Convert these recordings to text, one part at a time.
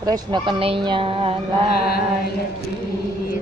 કૃષ્ણ કનૈયા લાલ કી.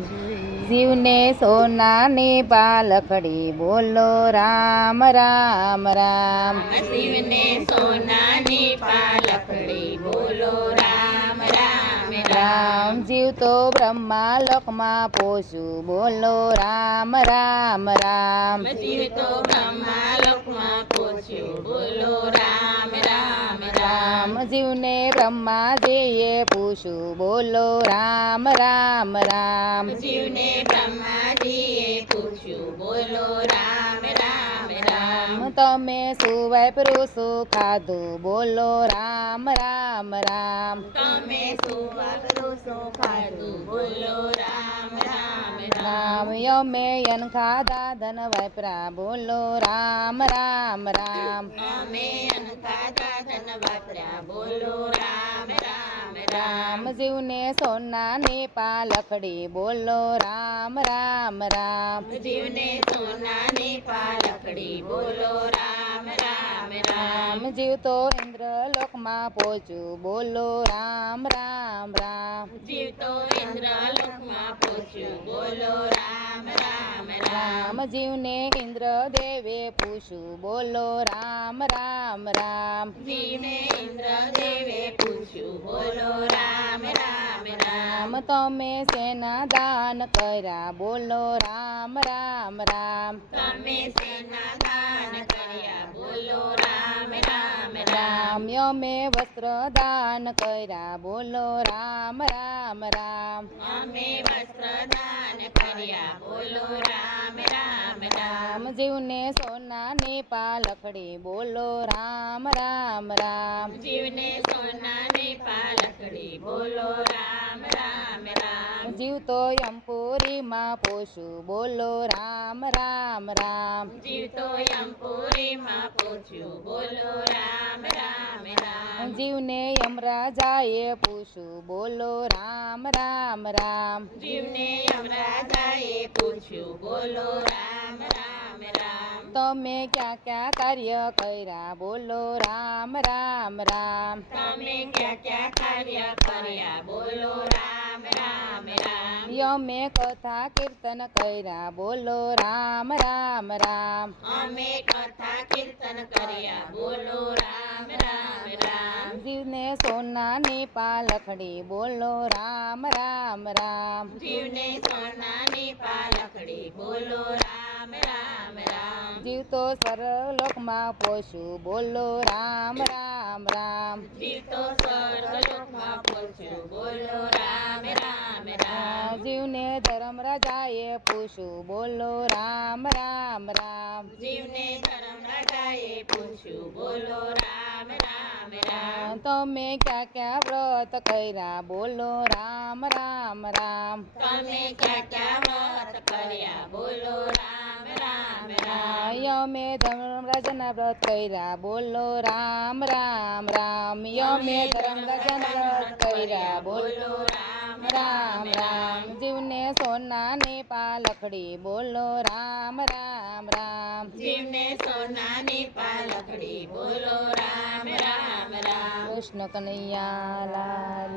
શિવને સોનાની પાલખડી બોલો રામ રામ રામ. શિવને સોનાની પાલખડી બોલો રામ રામ રામ. જીવ તો બ્રહ્મા લોકમાં પોષું બોલો રામ રામ રામ. જીવ તો બ્રહ્મા લોકમાં પહોંચ્યું બોલો રામ રામ રામ. જીવને બ્રહ્માજીએ પૂછું બોલો રામ રામ રામ. જીવને બ્રહ્માજીએ પૂછ્યું બોલો રામ રામ રામ. તમે શું વાપરું શું ખાધું બોલો રામ રામ રામ. તમે શું વાપરો શું ખાધું બોલો રામ રામ રામ. રામ યમે યન ખાધા ધન વાપરા બોલો રામ રામ રામ. અમે અનખાધા ધન વાપર્યા બોલો રામ રામ રામ. રામ. જીવને સોનાની પાલખડી બોલો રામ રામ રામ. જીવને સોનાની પાલખડી બોલો રામ રામ રામ. રામ. જીવ તો ઇન્દ્ર લોકમાં પહોંચ્યું બોલો રામ રામ રામ. જીવ તો ઇન્દ્રલોકમાં પહોંચ્યું બોલો રામ રામ રામ. રામ. જીવને ઇન્દ્ર દેવે પૂછ્યું બોલો રામ રામ રામ. જીવને ઇન્દ્રદેવે પૂછ્યું બોલો રામ રામ રામ. રામ. તમે સેના દાન કર્યા બોલો રામ રામ રામ. તમે સેના દાન કર્યા બોલો રામ રામ રામ. રામ. યમે વસ્ત્ર દાન કર્યા બોલો રામ રામ રામ. અમે વસ્ત્ર દાન કર્યા બોલો રામ રામ રામ. રામ. જીવને સોનાની પાલખડી બોલો રામ રામ રામ. જીવને સોનાની પાલખડી બોલો રામ રામ રામ. જીવ તો યમપુરીમાં પોષું બોલો રામ રામ રામ. જીવ તો યમપુરીમાં પહોંચ્યું બોલો રામ રામ રામ. જીવને યમરાજાએ પૂછ્યું બોલો રામ રામ રામ. જીવને યમરાજાએ પૂછ્યું બોલો રામ રામ રામ. તમે ક્યાં ક્યાં કાર્ય કર્યા બોલો રામ રામ રામ. તમે ક્યાં કાર્ય કર્યા બોલો રામ રામ રામ. યમે કથા કીર્તન કર્યા બોલો રામ રામ રામ. અમે કથા કીર્તન કર્યા બોલો રામ રામ રામ. જીવને સોનાની પાલખડી બોલો રામ રામ રામ. જીવને સોનાની પાલખડી બોલો રામ રામ રામ. જીવ તો સ્વર્ગલોકમાં પોષું બોલો રામ રામ રામ. જીવ તો સ્વર્ગલોકમાં પહોંચ્યું બોલો રામ રામ રામ. જીવને ધર્મરાજાએ પૂછ્યું બોલો રામ રામ રામ. જીવને ધર્મરાજાએ પૂછ્યું બોલો રામ રામ રામ. તમે ક્યાં ક્યાં વ્રત કર્યા બોલો રામ રામ રામ. તમે ક્યાં વ્રત કર્યા બોલો રામ રામ રામ. યમે ધર્મરાજના વ્રત કર્યા બોલો રામ રામ રામ. યમે ધર્મરાજના વ્રત કર્યા બોલો રામ રામ રામ. જીવને સોનાની પાલખડી બોલો રામ રામ રામ. જીવને સોનાની પાલખડી બોલો રામ રામ રામ. કૃષ્ણ કનૈયા લાલ.